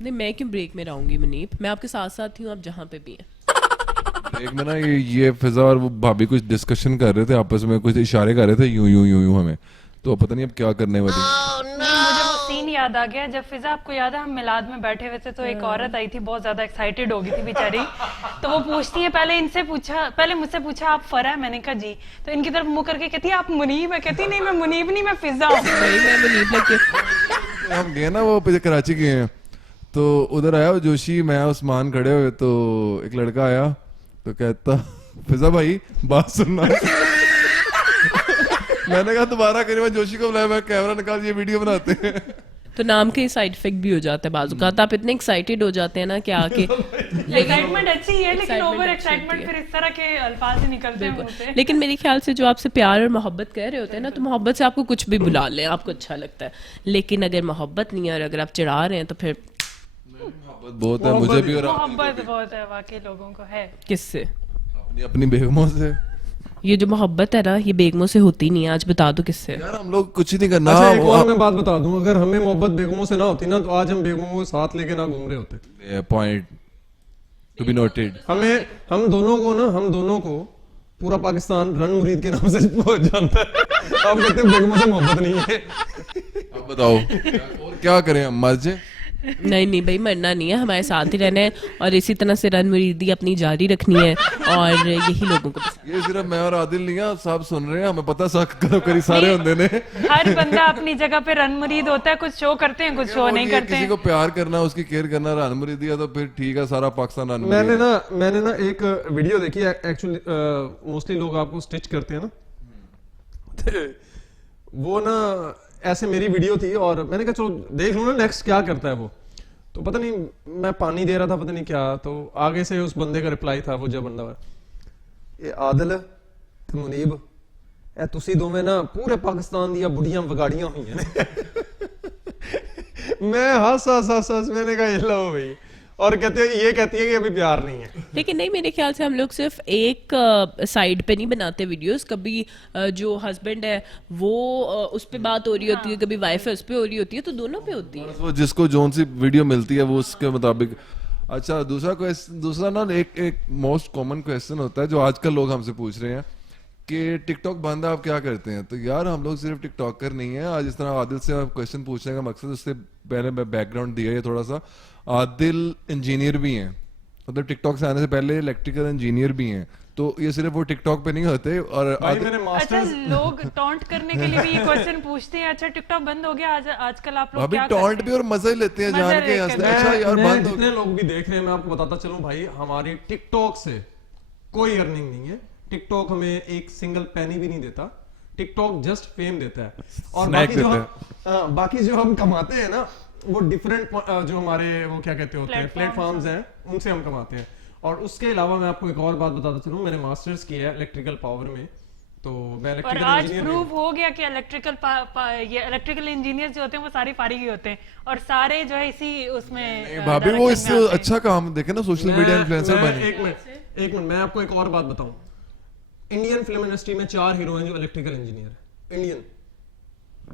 نہیں, میں کیوں بریک میں رہوں گی منیب, میں آپ کے ساتھ ساتھ ہی ہوں, آپ جہاں پہ بھی ہیں. بریک میں نا یہ فضا اور وہ بھابھی کچھ ڈسکشن کر رہے تھے آپس میں, کچھ اشارے کر رہے تھے یوں یوں یوں یوں ہمیں, تو پتہ نہیں اب کیا کرنے والی. مجھے وہ سین یاد آ گیا جب فضا, آپ کو یاد ہے ہم میلاد میں بیٹھے ہوئے تھے تو ایک عورت آئی تھی, بہت زیادہ ایکسائٹیڈ ہو گئی تھی بیچاری, تو وہ پوچھتی ہے, پہلے مجھ سے پوچھا آپ فرح, میں نے کہا جی, تو ان کی طرف منہ کر کے کہتی ہے آپ منیب ہے, کہتی نہیں میں منیب نہیں, میں فضا ہوں. میں منیب لگ کے ہم گئے نا وہ کراچی گئے ہیں, تو ادھر آیا جوشی, میں عثمان کھڑے ہوئے, تو ایک لڑکا آیا تو کہتا فضا بھائی بات سننا. میں نے کہا دوبارہ کریں, میں جوشی کو بلایا, میں کیمرہ نکال یہ ویڈیو بناتے ہیں. تو نام کے سائڈ افیکٹ بھی ہو جاتا ہے بعض اوقات, آپ اتنے ایکسائٹیڈ ہو جاتے ہیں نا کہ آ کے, ایکسائٹمنٹ اچھی ہے لیکن اوور ایکسائٹمنٹ پھر اس طرح کے الفاظ ہی نکلتے ہیں منہ سے. لیکن میرے خیال سے جو آپ سے پیار اور محبت کہہ رہے ہوتے ہیں نا, تو محبت سے آپ کو کچھ بھی بلا لیں, آپ کو اچھا لگتا ہے. لیکن اگر محبت نہیں ہے اور اگر آپ چڑھا رہے ہیں تو پھر بہت ہے مجھے بھی, اور محبت بہت ہے واقعی لوگوں کو ہے. کس سے؟ اپنی بیگموں سے. یہ جو محبت ہے نا, یہ بیگموں سے ہوتی نہیں ہے. آج بتا دو کس سے. یار ہم لوگ کچھ ہی نہیں کرنا. اچھا ایک اور میں بات بتا دوں, اگر ہمیں محبت بیگموں سے نہ ہوتی نا تو آج ہم بیگموں کو ساتھ لے کے نہ گھوم رہے ہوتے. Point to be noted. ہم دونوں کو پورا پاکستان رن مرید کے نام سے پہنچ جانتا ہے. آپ کہتے ہیں بیگموں سے محبت نہیں ہے. اب بتاؤ اور کیا کریں, ہم مر جائیں؟ نہیں بھائی, مرنا نہیں ہے, ہمارے ساتھ ہی رہنا ہے, اور اسی طرح سے رن مریدی اپنی جاری رکھنی ہے, اور یہی لوگوں کو پسند. یہ صرف میں اور عادل نہیں ہے, صاحب سن رہے ہیں, ہمیں پتہ سا کرو کری سارے ہوندے نے. ہر بندہ اپنی جگہ پہ رن مرید ہوتا ہے, کچھ شو کرتے ہیں کچھ شو نہیں کرتے کسی ہیں. کو پیار کرنا, اس کی کیئر کرنا رن مریدی ہے, تو پھر ٹھیک ہے, سارا پاکستان رن مرید. میں نے نا ایک ویڈیو دیکھی ہے, ایکچولی موسٹلی لوگ آپ کو سٹچ کرتے ہیں نا, وہ نا ایسے میری ویڈیو تھی, اور میں نے کہا چلو دیکھ لوں نا نیکسٹ کیا کرتا ہے وہ. تو پتہ نہیں میں پانی دے رہا تھا, پتہ نہیں کیا, تو آگے سے اس بندے کا رپلائی تھا, وہ جو بندہ ہے, یہ عادل تے منیب اے تسی دوویں نا پورے پاکستان دیا بڑیاں وگاڑیاں ہوئی ہیں. میں ہنس میں نے کہا یہ لو بھائی, اور یہ کہتی ہے کہ ابھی پیار نہیں ہے. لیکن نہیں, میرے خیال سے ہم لوگ صرف ایک سائڈ پہ نہیں بناتے ویڈیوز. کبھی جو ہسبینڈ ہے وہ اس پہ بات ہو رہی ہوتی ہے, کبھی وائف ہے اس پہ ہو رہی ہوتی ہے, تو دونوں پہ ہوتی ہے. وہ جس کو جون سی ویڈیو ملتی ہے وہ اس کے مطابق. اچھا دوسرا نا ایک موسٹ کامن کویشچن ہوتا ہے جو آج کل لوگ ہم سے پوچھ رہے ہیں کہ ٹک ٹاک بند ہے آپ کیا کرتے ہیں. تو یار ہم لوگ صرف ٹک ٹاکر نہیں ہیں. آج اس طرح عادل سے کویشچن پوچھنے کا مقصد, اس سے پہلے میں بیک گراؤنڈ دیا ہے تھوڑا سا. عادل انجینئر بھی ہیں, مطلب ٹک ٹاک سے آنے سے پہلے الیکٹریکل انجینئر بھی ہیں, تو یہ صرف وہ ٹک ٹاک پہ نہیں ہوتے. اور اچھا لوگ ٹونٹ کرنے کے لیے بھی یہ کوسچن پوچھتے ہیں, اچھا ٹک ٹاک بند ہو گیا, آج کل آپ لوگ کیا کرتے ہیں؟ ٹونٹ بھی اور مزہ ہی لیتے ہیں جان کے. اچھا یار بند ہو جتنے لوگ بھی دیکھ رہے ہیں, میں آپ کو بتاتا چلوں بھائی, ہماری ٹک ٹاک سے کوئی ارننگ نہیں ہے. ٹک ٹاک ہمیں ایک سنگل پینی بھی نہیں دیتا. ٹک ٹاک جسٹ فیم دیتا ہے, اور باقی جو ہم کماتے ہیں نا وہ ڈفرینٹ جو ہمارے وہ کیا کہتے ہوتے ہیں پلیٹ فارمز ہیں, ان سے ہم کماتے ہیں. اور اس کے علاوہ میں آپ کو ایک اور بات بتاتا چلوں, میں نے ماسٹرز کیا ہے الیکٹریکل پاور میں, تو میں اور آج پروو ہو گیا کہ الیکٹریکل انجینئر جو ہوتے ہیں وہ سارے فارغ ہی ہوتے ہیں, اور سارے جو ہے اسی اس میں بھابھی وہ اس سے اچھا کام دیکھیں نا, سوشل میڈیا انفلوئنسر بنے. ایک منٹ میں آپ کو ایک اور بات بتاؤں. انڈین فلم انڈسٹری میں 4 ہیرو ہیں جو الیکٹریکل انجینئر ہیں انڈین.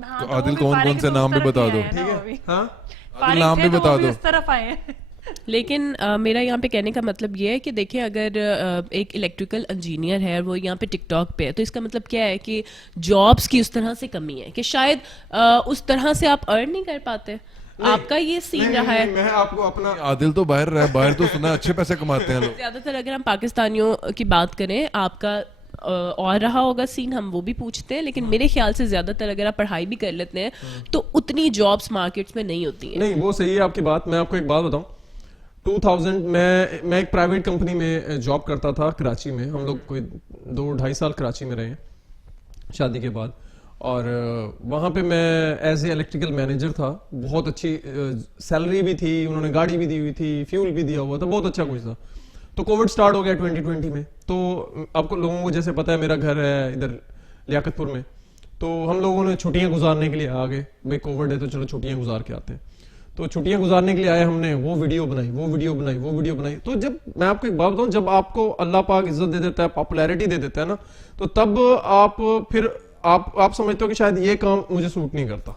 عادل کون سے نام بھی بتا دو, ٹھیک ہے, ہاں نام بھی بتا دو. اس طرف آئے ہیں. لیکن میرا یہاں پہ کہنے کا مطلب یہ ہے کہ دیکھیں, اگر ایک الیکٹریکل انجینئر ہے اور وہ یہاں پہ ٹک ٹاک پہ ہے, تو اس کا مطلب کیا ہے کہ جابس کی اس طرح سے کمی ہے کہ شاید اس طرح سے آپ ارن نہیں کر پاتے. آپ کا یہ سین رہا ہے. میں آپ کو اپنا عادل تو باہر رہا ہے, باہر تو سنا اچھے پیسے کماتے ہیں لوگ. زیادہ تر اگر ہم پاکستانیوں کی بات کریں, آپ کا اور رہا ہوگا سین, ہم وہ بھی پوچھتے ہیں, لیکن میرے خیال سے زیادہ تر اگر آپ پڑھائی بھی کر لیتے ہیں تو اتنی جابس مارکیٹس میں نہیں ہوتی ہیں. نہیں وہ صحیح ہے آپ کی بات. میں آپ کو ایک بات بتاؤں, 2000 میں ایک پرائیویٹ کمپنی میں جاب کرتا تھا کراچی میں. ہم لوگ کوئی 2-2.5 سال کراچی میں رہے ہیں شادی کے بعد, اور وہاں پہ میں ایز اے الیکٹریکل مینیجر تھا. بہت اچھی سیلری بھی تھی, انہوں نے گاڑی بھی دی ہوئی تھی, فیول بھی دیا ہوا تھا, بہت اچھا کچھ تھا. تو کووڈ سٹارٹ ہو گیا 2020 میں. تو آپ کو لوگوں کو جیسے پتا ہے میرا گھر ہے ادھر لیاقت پور میں, تو ہم لوگوں نے چھٹیاں گزارنے کے لیے آ گئے, بھائی کووڈ ہے تو چلو چھٹیاں گزار کے آتے ہیں. تو چھٹیاں گزارنے کے لیے آئے, ہم نے وہ ویڈیو بنائی. تو جب میں آپ کو ایک بات بتاؤں, جب آپ کو اللہ پاک عزت دے دیتا ہے, پاپولیرٹی دے دیتا ہے نا, تو تب آپ پھر آپ سمجھتے ہو کہ شاید یہ کام مجھے سوٹ نہیں کرتا.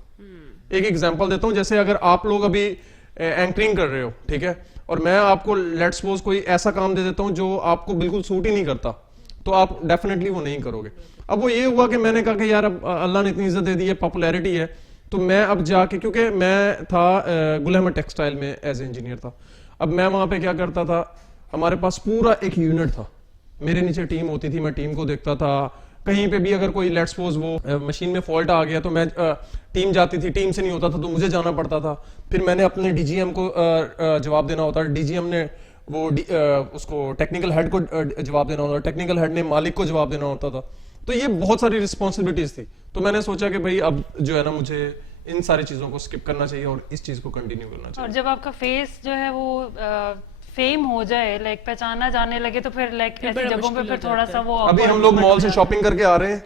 ایک ایگزامپل دیتا ہوں, جیسے اگر آپ لوگ ابھی اینکرنگ کر رہے ہو, ٹھیک ہے, اور میں آپ کو لیٹ سپوز کوئی ایسا کام دے دیتا ہوں جو آپ کو بالکل سوٹ ہی نہیں کرتا, تو آپ ڈیفینیٹلی وہ نہیں کرو گے. اب وہ یہ ہوا کہ میں نے کہا کہ یار اب اللہ نے اتنی عزت دے دی ہے, پاپولیرٹی ہے, تو میں اب جا کے, کیونکہ میں تھا گل احمد ٹیکسٹائل میں ایز اے انجینئر تھا. اب میں وہاں پہ کیا کرتا تھا, ہمارے پاس پورا ایک یونٹ تھا, میرے نیچے ٹیم ہوتی تھی, میں ٹیم کو دیکھتا تھا. کہیں پہ بھی اگر کوئی لیٹ سپوز وہ مشین میں فالٹ آ گیا تو میں ٹیم جاتی تھی, ٹیم سے نہیں ہوتا تھا تو مجھے جانا پڑتا تھا. پھر میں نے اپنے ڈی جی ایم کو جواب دینا ہوتا, ڈی جی ایم نے وہ اس کو ٹیکنیکل ہیڈ کو جواب دینا ہوتا, ٹیکنیکل ہیڈ نے مالک کو جواب دینا ہوتا تھا. تو یہ بہت ساری رسپانسبلٹیز تھی. تو میں نے سوچا کہ بھائی اب جو ہے نا مجھے ان ساری چیزوں کو اسکپ کرنا چاہیے اور اس چیز کو کنٹینیو کرنا چاہیے. اور جب آپ کا فیس جو ہے وہ فیم ہو جائے, لائک پہچانا جانے لگے, تو پھر لائک ایسی جگہوں پہ پھر تھوڑا سا وہ, ابھی ہم لوگ مال سے شاپنگ کر کے آ رہے ہیں,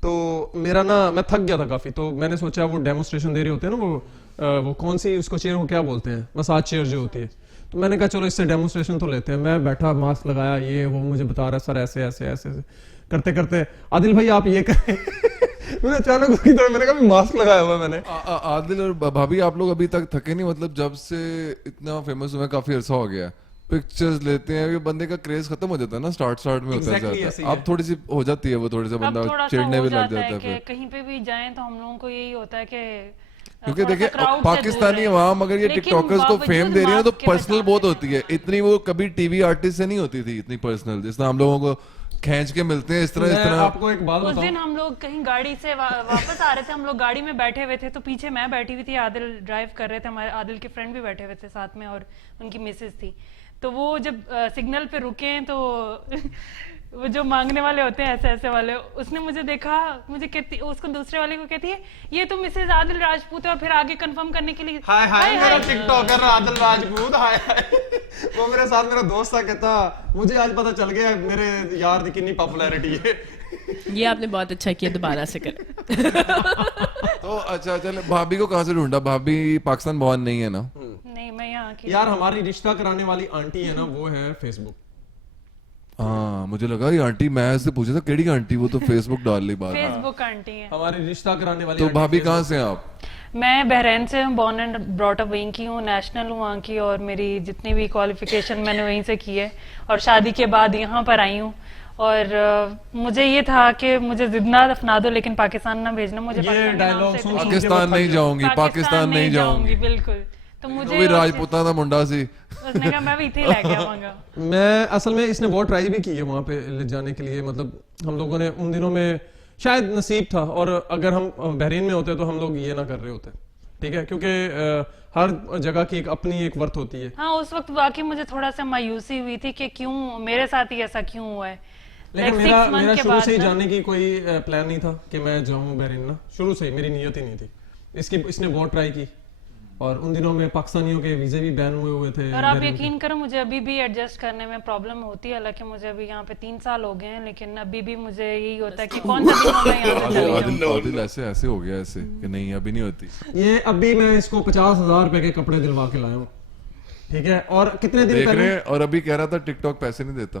تو میرا نا میں تھک گیا تھا کافی. تو میں نے سوچا وہ ڈیمونسٹریشن دے رہے ہوتے ہیں نا, وہ کون سی اس کو چیئر کو کیا بولتے ہیں, مساج چیئر جو ہوتی ہے. تو میں نے کہا چلو اس سے ڈیمونسٹریشن تو لیتے ہیں. میں بیٹھا, ماسک لگایا, یہ وہ مجھے بتا رہا ہے سر ایسے ایسے ایسے کرتے کرتے, عادل بھائی آپ یہ کریں. میں نے اچانک اس کی طرح میں نے کہا ماسک لگایا ہوا میں نے. عادل اور بھابھی آپ لوگ ابھی تک تھکے نہیں, مطلب جب سے اتنا فیمس ہوئے کافی عرصہ ہو گیا, پکچرز لیتے ہیں, بندے کا کریز ختم ہو جاتا ہے نا, اسٹارٹ میں ہوتا ہے, اب تھوڑی سی ہو جاتی ہے وہ, تھوڑی سا بندہ چڑنے بھی لگ جاتا ہے. پھر کہیں پہ بھی جائیں تو ہم لوگوں کو یہی ہوتا ہے کہ کیونکہ دیکھیں پاکستانی عوام اگر یہ ٹک ٹاکرز کو فیم دے رہی ہیں تو پرسنل بہت ہوتی ہے, اتنی وہ کبھی ٹی وی آرٹسٹ سے نہیں ہوتی تھی اتنی پرسنل, جس طرح ہم لوگوں کو کھینچ کے ملتے ہیں اس طرح. آپ کو ایک بات اس بتاؤں, دن ہم لوگ کہیں گاڑی سے واپس آ رہے تھے, ہم لوگ گاڑی میں بیٹھے ہوئے تھے, تو پیچھے میں بیٹھی ہوئی تھی, عادل ڈرائیو کر رہے تھے, ہمارے عادل کے فرینڈ بھی بیٹھے ہوئے تھے ساتھ میں, اور ان کی مسز تھی. تو وہ جب سگنل پہ رکے تو وہ جو مانگنے والے ہوتے ہیں ایسے ایسے والے, اس نے مجھے دیکھا, مجھے کہتی, اس کو دوسرے والے کو کہتی ہے یہ تو مسز عادل راجپوت ہے, اور پھر آگے کنفرم کرنے کے لیے ہائے ہائے میرا ٹک ٹاکر عادل راجپوت, ہائے ہائے. وہ میرے ساتھ میرا دوست تھا, کہتا مجھے آج پتا چل گیا میرے یار کی کتنی پاپولیرٹی ہے. یہ آپ نے بہت اچھا کیا, دوبارہ سے کریں. تو اچھا چلے, بھابھی کو کہاں سے ڈھونڈا, بھابھی پاکستان بورن نہیں ہے نا؟ نہیں, میں یہاں کی. یار ہماری رشتہ کرانے والی آنٹی ہے نا, وہ ہے فیس بک. ہاں مجھے لگا یہ آنٹی, میں سے پوچھا تھا کیڑی آنٹی, وہ تو فیس بک ڈال لی بات. فیس بک آنٹی ہے ہماری رشتہ کرانے والی. تو بھابھی کہاں سے ہیں آپ؟ میں بحرین سے ہوں, بورن اینڈ براٹ اپ وہیں کی ہوں, نیشنل ہوں وہاں کی, اور میری جتنی بھی کوالیفیکیشن میں نے وہیں سے کی ہے, اور شادی کے بعد یہاں پر آئی ہوں. اور مجھے یہ تھا کہ مجھے زندہ دفنا دو لیکن پاکستان نہ بھیجنا, مجھے پاکستان نہیں جاؤں گی, پاکستان نہیں جاؤں گی, بالکل. تو مجھے بھی راجپوتہ تھا منڈا سی, اس نے کہا میں بھی اتنے لے کے آؤں گا. میں اصل میں اس نے بہت ٹرائی بھی کی ہے وہاں پہ لے جانے کے لیے, مطلب ہم لوگوں نے ان دنوں میں شاید نصیب تھا, اور اگر ہم بحرین میں ہوتے تو ہم لوگ یہ نہ کر رہے ہوتے, ٹھیک ہے, کیونکہ ہر جگہ کی ایک اپنی ایک ورتھ ہوتی ہے. ہاں اس وقت واقعی مجھے تھوڑا سا مایوسی ہوئی تھی کہ کیوں میرے ساتھ ہی ایسا کیوں ہوا ہے, لیکن میرا شروع سے ہی جانے کی کوئی پلان نہیں تھا کہ میں جاؤں بحرین نا, شروع سے ہی میری نیت ہی نہیں تھی. اس نے بہت ٹرائی کی, اور ان دنوں میں پاکستانیوں کے ویزے بھی بین ہوئے تھے. اور آپ یقین کرو مجھے ابھی بھی ایڈجسٹ کرنے میں پرابلم ہوتی ہے, حالانکہ مجھے ابھی یہاں پہ 3 سال ہو گئے ہیں, لیکن ابھی بھی مجھے یہی ہوتا ہے کہ کون سا دن میں یہاں پہ چلی جاؤں. عادل ایسے ہو گیا ایسے کہ نہیں ابھی نہیں ہوتی. یہ ابھی میں اس کو 50,000 روپے کے کپڑے دلوا کے لایا ہوں, ٹھیک ہے, اور کتنے دن دیکھ رہے ہیں, اور ابھی کہہ رہا تھا ٹک ٹاک پیسے نہیں دیتا.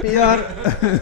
PR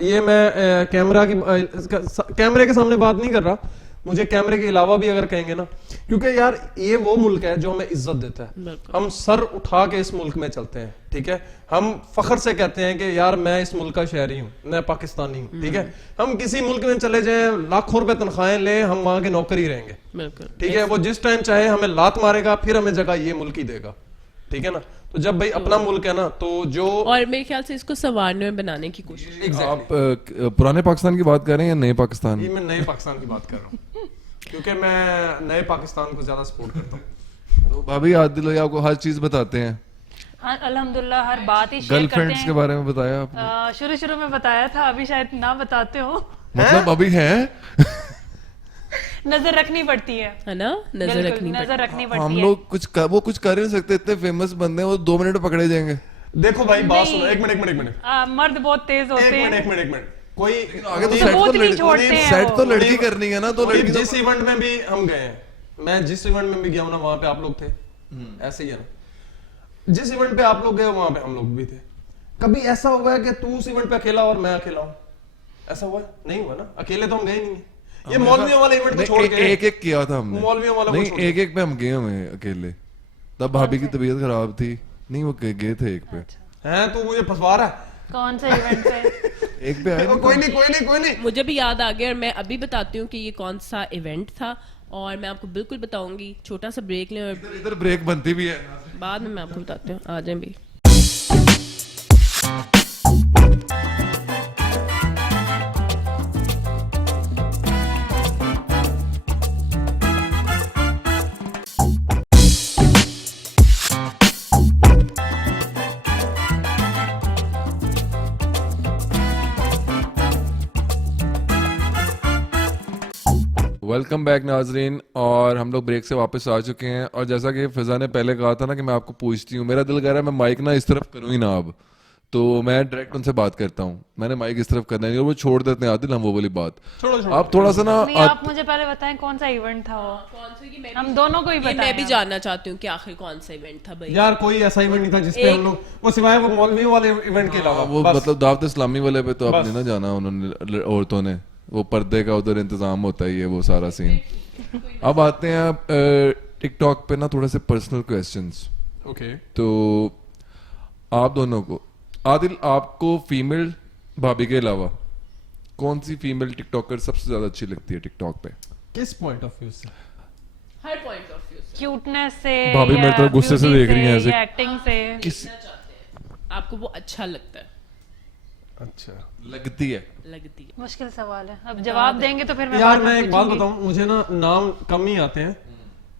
یہ میں کیمرے کے سامنے بات نہیں کر رہا, مجھے کیمرے کے علاوہ بھی اگر کہیں گے نا, کیونکہ یار یہ وہ ملک ہے جو ہمیں عزت دیتا ہے, ہم سر اٹھا کے اس ملک میں چلتے ہیں, ٹھیک ہے, ہم فخر سے کہتے ہیں کہ یار میں اس ملک کا شہری ہوں, میں پاکستانی ہوں, ٹھیک ہے, ہم کسی ملک میں چلے جائیں, لاکھوں روپے تنخواہیں لیں, ہم وہاں کے نوکر ہی رہیں گے, ٹھیک ہے, وہ جس ٹائم چاہے ہمیں لات مارے گا, پھر ہمیں جگہ یہ ملک ہی دے گا, ٹھیک ہے نا. تو جب بھائی اپنا ملک ہے نا, تو جو, اور میرے خیال سے اس کو سنوارنے میں بنانے کی کوشش. آپ پرانے پاکستان کی بات کر رہے ہیں یا نئے پاکستان؟ میں نئے پاکستان کی بات کر رہا ہوں, کیونکہ میں نئے پاکستان کو زیادہ سپورٹ کرتا ہوں. تو بھابھی عادل بھائی آپ کو ہر چیز بتاتے ہیں؟ ہاں الحمدللہ ہر بات ہی شیئر گرل کرتے فرینڈس کے ہیں. بارے میں بتایا آپ نے؟ شروع میں بتایا تھا, ابھی شاید نہ بتاتے ہو. مطلب ابھی ہیں نظر رکھنی پڑتی ہے نا, نظر رکھنی نظر رکھنی ہم پڑتی ہے. لوگ وہ کچھ کر ہی نہیں سکتے, اتنے فیمس بندے ہیں, وہ 2 منٹ پکڑے جائیں گے. دیکھو بھائی بات سنو, ایک منٹ, مرد بہت تیز ہوتے ہیں. ایک منٹ, کوئی آگے تو ثبوت نہیں چھوڑتے ہیں سیٹ تو لڑکی کرنی ہے نا, تو لڑکی جس ایونٹ میں بھی ہم گئے ہیں, میں جس ایونٹ میں بھی گیا ہوں نا, وہاں پہ آپ لوگ تھے, ایسے ہی ہے نا, جس ایونٹ پہ آپ لوگ گئے وہاں پہ ہم لوگ بھی تھے. کبھی ایسا ہوا ہے کہ تو اس ایونٹ پہ اکیلا اور میں اکیلا ہوں؟ ایسا ہوا ہے؟ نہیں ہوا نا, اکیلے تو ہم گئے نہیں ہیں. یہ مولویوں والے ایونٹ کو چھوڑ کے ایک کیا تھا ہم نے, مولویوں والا نہیں ایک پہ ہم گئے ہوئے اکیلے, تب بھابھی کی طبیعت خراب تھی, نہیں وہ گئے تھے ایک پہ. ہیں تو مجھے پھنسوا رہا ہے, کون سے ایونٹ پہ؟ ایک پہ آئے. کوئی نہیں, مجھے بھی یاد آ گیا, اور میں ابھی بتاتی ہوں کہ یہ کون سا ایونٹ تھا, اور میں آپ کو بالکل بتاؤں گی. چھوٹا سا بریک لیں, اور ادھر بریک بنتی بھی ہے, بعد میں آپ کو بتاتی ہوں. آ جائیں بھی. ویلکم بیک ناظرین, اور ہم لوگ بریک سے واپس آ چکے ہیں. اور جیسا کہ فضا نے پہلے کہا تھا نا کہ میں آپ کو پوچھتی ہوں, میرا دل کہہ رہا ہے میں مائک نا اس طرف کروں ہی نا اب, تو میں ڈائریکٹ ان سے بات کرتا ہوں. میں نے مائک اس طرف کرنا ہے, اور وہ چھوڑ دیتے ہیں عادل, ہم وہ والی بات. آپ تھوڑا سا نا, آپ مجھے پہلے بتائیں کون سا ایونٹ تھا وہ, ہم دونوں کو ہی میں بتائیں. بھی جاننا چاہتی ہوں کہ آخر کون سا ایونٹ تھا بھائی. یار کوئی ایسا ایونٹ نہیں تھا جس پہ ہم لوگ, وہ سوائے وہ مولویوں والے ایونٹ کے علاوہ, وہ مطلب دعوت اسلامی والے پہ تو آپ نے نا جانا, انہوں نے عورتوں نے, وہ پردے کا ادھر انتظام ہوتا ہے, یہ وہ سارا سین. اب آتے ہیں ٹک ٹاک پہ نا تھوڑے سے پرسنل کویسچنس. اوکے, تو آپ دونوں کو, عادل آپ کو فیمیل بھابھی کے علاوہ کون سی فیمیل ٹک ٹاکر سب سے زیادہ اچھی لگتی ہے ٹک ٹاک پہ؟ کس پوائنٹ آف ویو سے؟ ہر پوائنٹ آف ویو سے. کیوٹنس سے, بھابھی میری طرف غصے سے دیکھ رہی ہیں ایسے, ایکٹنگ سے, کس آپ کو وہ اچھا لگتا ہے؟ اچھا لگتی ہے, لگتی ہے. مشکل سوال ہے, اب جواب دیں گے تو پھر یار میں ایک بات بتاؤں, مجھے نا نام کم ہی آتے ہیں,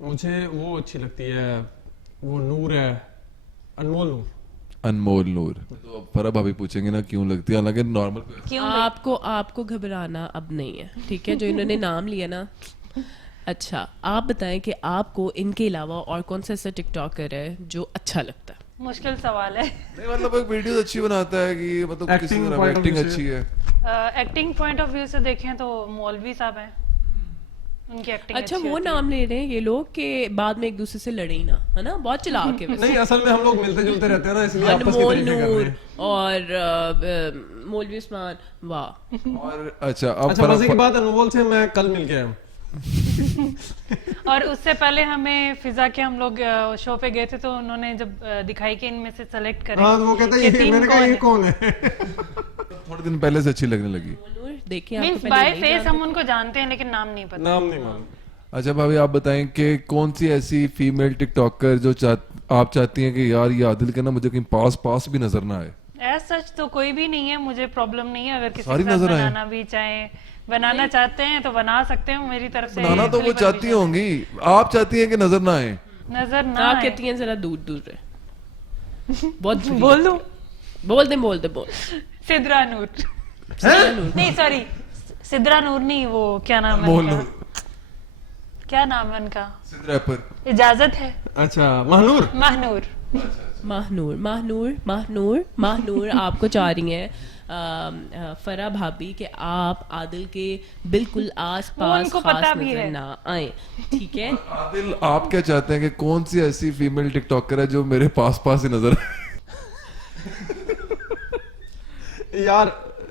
مجھے وہ اچھی لگتی ہے, وہ نور ہے, انمول نور. انمول نور. تو فرا بھابھی پوچھیں گے نا کیوں لگتی ہے, حالانکہ نارمل. آپ کو گھبرانا اب نہیں ہے, ٹھیک ہے, جو انہوں نے نام لیا نا. اچھا آپ بتائیں کہ آپ کو ان کے علاوہ اور کون سا ایسا ٹک ٹاکر ہے جو اچھا لگتا ہے؟ مشکل سوال ہے. نہیں مطلب ایک ویڈیوز اچھی بناتا ہے, کہ مطلب کسی طرح ایکٹنگ اچھی ہے. ایکٹنگ پوائنٹ آف ویو سے دیکھیں تو مولوی صاحب ہیں, ان کی ایکٹنگ. اچھا وہ نام لے رہے ہیں یہ لوگ کہ بعد میں ایک دوسرے سے لڑے ہی نا, ہے نا, بہت چلاک ہے. نہیں اصل میں ہم لوگ ملتے جلتے رہتے ہیں نا, اس لیے آپس انمول نور اور مولوی عثمان, واہ. اور اچھا مزے کی بات, انمول سے میں کل مل کے آیا ہوں. اور اس سے پہلے ہمیں فضا کے ہم لوگ شو پہ گئے تھے, تو انہوں نے جب دکھائی کہ ان میں سے سلیکٹ کریں, ہاں وہ کہتا ہے میں نے کہا یہ کون ہے, تھوڑے دن پہلے سے اچھی لگنے لگی. دیکھیں مینس بائی فیس ہم ان کو جانتے ہیں لیکن نام نہیں پتا. نام نہیں معلوم. اچھا بھابھی آپ بتائیں کہ کون سی ایسی فیمیل ٹک ٹاکر جو آپ چاہتی ہیں کہ یار یہ عادل کے نا مجھے کہیں پاس بھی نظر نہ آئے؟ ایز سچ تو کوئی بھی نہیں ہے, مجھے پرابلم نہیں ہے, اگر کسی کے ساتھ بنانا بھی چاہیں, بنانا چاہتے ہیں تو بنا سکتے ہیں. میری طرف سے بنانا تو وہ چاہتی ہوں گی, آپ چاہتی ہیں کہ نظر نہ آئے. نظر نہ آپ کہتی ہیں ذرا دور دور رہے. بہت بول دوں, بول دے سدرا نور, نہیں سوری سدرا نور نہیں, وہ کیا نام ہے, کیا نام ہے ان کا, اجازت ہے. اچھا ماہنور, ماہنور آپ کو چاہ رہی ہیں فرا بھابھی کہ آپ عادل کے بالکل آس پاس خاص نظر نہ آئیں, ٹھیک ہے. عادل آپ کیا چاہتے ہیں کہ کون سی ایسی فیمیل ٹک ٹاکر ہے جو میرے پاس ہی نظر آئے؟ یار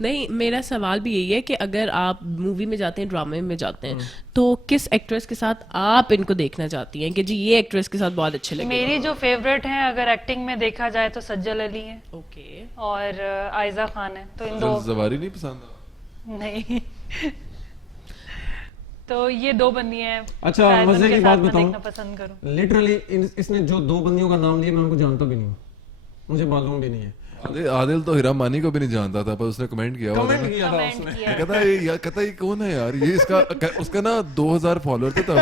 نہیں میرا سوال بھی یہی ہے کہ اگر آپ مووی میں جاتے ہیں ڈرامے میں جاتے ہیں تو کس ایکٹریس کے ساتھ آپ ان کو دیکھنا چاہتی ہیں کہ جی یہ ایکٹریس کے ساتھ بہت اچھے لگے؟ میری جو فیوریٹ ہیں اگر ایکٹنگ میں دیکھا جائے تو سجل علی ہے اوکے اور آئزہ خان ہے. تو ان دو زواری نہیں پسند؟ نہیں تو یہ دو بندی ہیں. اچھا شاید ان مزے کے کی ساتھ بات میں بتاؤں, دیکھنا پسند کروں. لٹرلی اس نے جو 2 بندیوں کا نام لیا میں ان کو جانتا بھی نہیں ہوں, مجھے معلوم بھی نہیں ہے. عادل تو ہیرا مانی کو بھی نہیں جانتا تھا, پر اس نے کمنٹ کیا ہوا تھا کمنٹ کیا تھا اس کمنٹ نے, کیا کہتا یہ کون ہے یار, یہ اس کا نا 2000 فالوور تھے تب,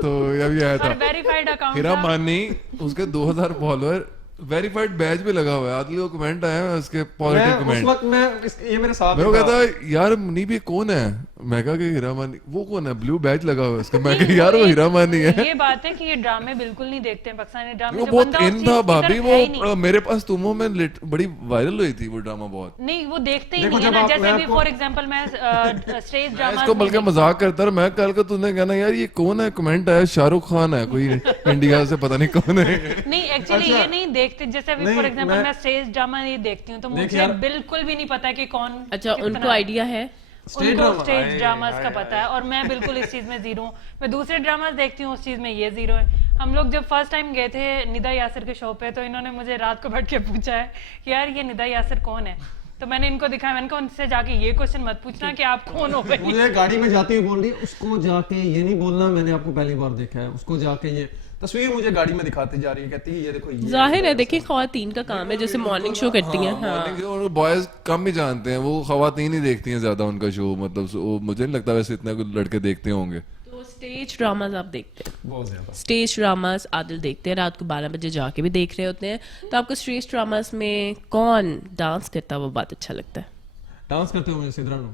تو ابھی آیا تھا اور ویریفائڈ اکاؤنٹ ہیرا مانی, اس کے 2000 فالوور, ویریفائڈ بیچ بھی لگا ہوا ہے. عادل کو کمنٹ آیا ہے اس کے پازیٹیو اس کمنٹ, وقت میں یہ میرے ساتھ میں وہ کہتا یار منیب یہ کون ہے, میں کہا کہ ہیرا مانی. وہ کون ہے, بلیو بیچ لگا ہوا ہے اس کا, میں کہا یار وہ ہیرا مانی ہے. یہ بات ہے کہ یہ ڈرامے بالکل نہیں دیکھتے ہیں پاکستانی ڈرامے. وہ جو بہت بندہ اس ان چیز تھا کی بھابھی, طرف ہے ہی نہیں. وہ میرے پاس تمہوں میں بڑی وائرل ہوئی تھی وہ ڈرامہ بہت. نہیں وہ دیکھتے ہی نہیں ہے نا. جیسے ابھی فار ایگزامپل میں اسٹیج اس ڈرامہ کو بلکہ مذاق کرتا رہا, میں کل کا تم نے کہنا یار یہ کون ہے, کمنٹ آیا شاہ رخ خان ہے کوئی انڈیا سے, پتہ نہیں کون ہے. نہیں ایکچولی یہ نہیں دیکھتے. جیسے ابھی فار ایگزامپل میں اسٹیج ڈرامہ نہیں دیکھتی ہوں تو مجھے بالکل بھی نہیں پتا کہ کون. اچھا ان کو آئیڈیا ہے, ان کو اسٹیج ڈراماز کا پتا ہے, اور میں بالکل اس چیز میں زیرو ہوں. میں دوسرے ڈراماز دیکھتی ہوں اس چیز میں یہ زیرو ہے. ہم لوگ جب فرسٹ ٹائم گئے تھے ندا یاسر کے شو پہ تو انہوں نے مجھے رات کو بیٹھ کے پوچھا ہے کہ یار یہ ندا یاسر کون ہے, تو میں نے ان کو دکھایا, میں نے کہا ان سے جا کے یہ کوشچن مت پوچھنا کہ آپ کون ہو گئے. مجھے گاڑی میں جاتی ہوئی بول رہی اس کو جا کے یہ نہیں بولنا میں نے آپ کو پہلی بار دیکھا ہے, اس کو جا کے یہ تصویر مجھے گاڑی میں دکھاتی جا رہی ہے, کہتی ہے یہ دیکھو یہ ظاہر ہے دیکھیں خواتین کا کام ہے جیسے مارننگ شو کرتی ہیں. ہاں بوائز کم ہی جانتے ہیں, وہ خواتین ہی دیکھتی ہیں زیادہ ان کا شو, مطلب مجھے نہیں لگتا ویسے اتنا لڑکے دیکھتے ہوں گے. تو اسٹیج ڈراماز آپ دیکھتے ہیں؟ بہت زیادہ اسٹیج ڈراماز عادل دیکھتے ہیں, رات کو 12 بجے جا کے بھی دیکھ رہے ہوتے ہیں. تو آپ کو اسٹیج ڈراماز میں کون ڈانس کرتا ہے وہ بات اچھا لگتا ہے؟ ڈانس کرتے ہو مجھے سدرانو,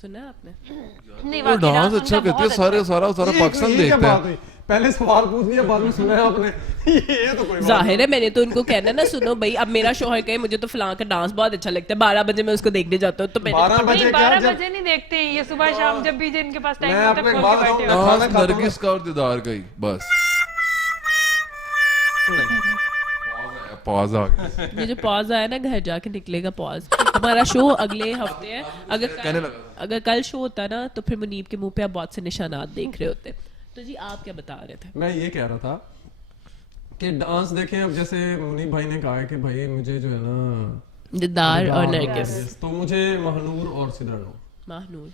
سنا آپ نے؟ نہیں وہ ڈانس اچھا کرتی ہے, سارا پاکستان دیکھتا ہے. پہلے سوال پوچھ لیا بعد میں سنا ہے آپ نے, یہ تو کوئی ظاہر ہے میں نے تو ان کو کہنا نا سنو بھائی اب میرا شوہر کہے مجھے تو فلاں کا ڈانس بہت اچھا لگتا ہے 12 بجے میں اس کو دیکھنے جاتا ہوں, تو میں 12 بجے 12 بجے نہیں دیکھتے ہیں یہ, صبح شام جب بھی ان کے پاس ٹائم میں ہوتا آپ کو ہے ایک کھول بات کے بیٹھے بتاؤں, ہوتے ہیں. ڈانس نرگس کا اور دیدار کا ہی بس. پاز آ گیا, یہ جو پاز آیا نا گھر جا کے نکلے گا پاز. ہمارا شو اگلے ہفتے ہے, اگر کل شو ہوتا نا تو پھر منیب کے منہ پہ آپ بہت سے نشانات دیکھ رہے ہوتے. تو جی آپ کیا بتا رہے تھے؟ میں یہ کہہ رہا تھا کہ ڈانس دیکھیں, اب جیسے منیب بھائی نے کہا ہے کہ بھائی مجھے جو ہے نا دیدار اور نرگس, تو مجھے مہنور اور سدرانو. ماہنور.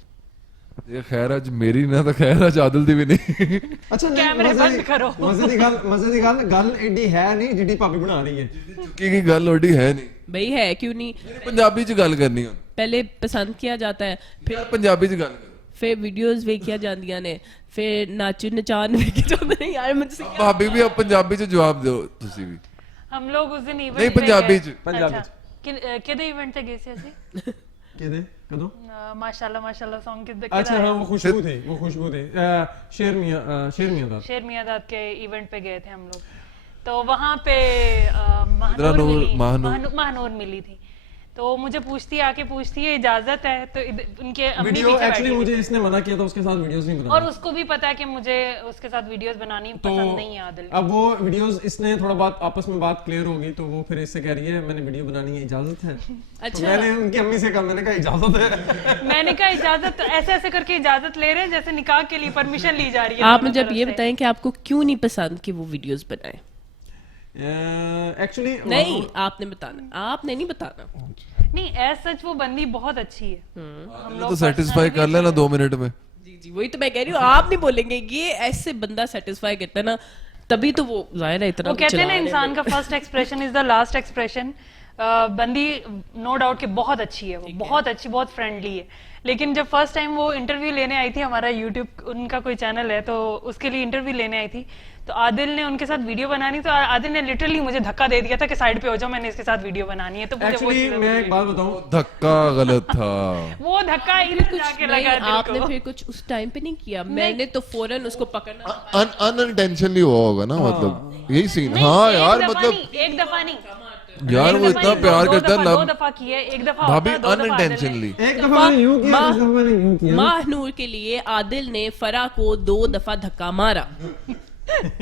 یہ خیر آج میری نہ تو خیر آج عادل دی بھی نہیں. اچھا کیمرے بند کرو. مزے دی گل ایڈی ہے نہیں جیڈی پاپی بنا رہی ہے. چکی کی گل اوڈی ہے نہیں بھائی ہے کیوں نہیں, پنجابی چ گل کرنی ہوں, پہلے پسند کیا جاتا ہے, پھر پنجابی چ گل کرو. پھر ویڈیوز ویکھیا جاندیاں نے, پھر ناچ نچان ویکھے جاندے نے. یار مجھ سے بھابی بھی اب پنجابی چ جواب دو تسی بھی. ہم لوگ اس دن ایونٹ نہیں پنجابی چ, کدے ایونٹ تے گئے سی اسی کدے کدو ماشاءاللہ سانگ کدے. اچھا ہاں وہ خوشبو تھی شیر میاں داد کے ایونٹ پہ گئے تھے ہم لوگ, تو وہاں پہ مہنور ملی تھی. تو مجھے آ کے پوچھتی ہے اجازت ہے, تو ان کے امی ویڈیو ایکچولی مجھے اس نے منع کیا تھا اس کے ساتھ ویڈیوز نہیں بنانا, اور اس کو بھی پتا ہے کہ مجھے اس کے ساتھ ویڈیوز بنانی پسند نہیں ہے عادل. اب وہ ویڈیوز اس نے تھوڑا بات آپس میں بات کلیئر ہوگی تو وہ پھر اس سے کہہ رہی ہے میں نے ویڈیو بنانی ہے, اجازت ہے؟ اچھا میں نے ان کی امی سے کہا, میں نے کہا اجازت ہے. میں نے کہا اجازت, ایسے کر کے اجازت لے رہے ہیں جیسے نکاح کے لیے پرمیشن لی جا رہی ہے. آپ مجھے اب یہ بتائیں کہ آپ کو کیوں نہیں پسند کہ وہ ویڈیوز بنائیں؟ ایکچولی نہیں آپ نے بتانا, آپ نے نہیں بتانا. نہیں ایز سچ وہ بندی بہت اچھی ہے. تو سیٹسفائی کر لینا 2 منٹ میں. جی وہی تو میں کہہ رہی ہوں, آپ نہیں بولیں گے یہ ایسے بندہ سیٹسفائی کرتا ہے نا تبھی تو وہ ظاہر ہے اتنا. وہ کہتے ہیں نا انسان کا first expression is the last expression. بندی نو ڈاؤٹ کہ بہت اچھی ہے, وہ بہت اچھی, بہت فرینڈلی ہے. لیکن جب فرسٹ ٹائم وہ انٹرویو لینے آئی تھی, ہمارا یوٹیوب ان کا کوئی چینل ہے تو اس کے لیے انٹرویو لینے آئی تھی, تو عادل نے ان کے ساتھ ویڈیو بنانی, تو عادل نے لٹرلی مجھے دھکا دے دیا تھا کہ سائڈ پہ ہو جاؤ, میں نے اس کے ساتھ ویڈیو بنانی ہے. تو ایکچولی میں ایک بات بتاؤں, دھکا غلط تھا, وہ دھکا ادھر جا کے لگا. آپ نے پھر کچھ اس ٹائم پہ نہیں کیا, میں نے تو فوراً اس کو پکڑنا. انٹینشنلی ہوا ہوگا نا, مطلب یہی سین. ہاں یار مطلب ایک دفعہ نہیں یار وہ اتنا پیار کرتا ہے, 2 دفعہ کیے, ایک دفعہ بھابی انٹینشنلی. ایک دفعہ میں نے یوں کیا, ایک دفعہ میں نے یوں کیا. ماہنور کے لیے عادل نے فرا کو 2 دفعہ دھکا مارا.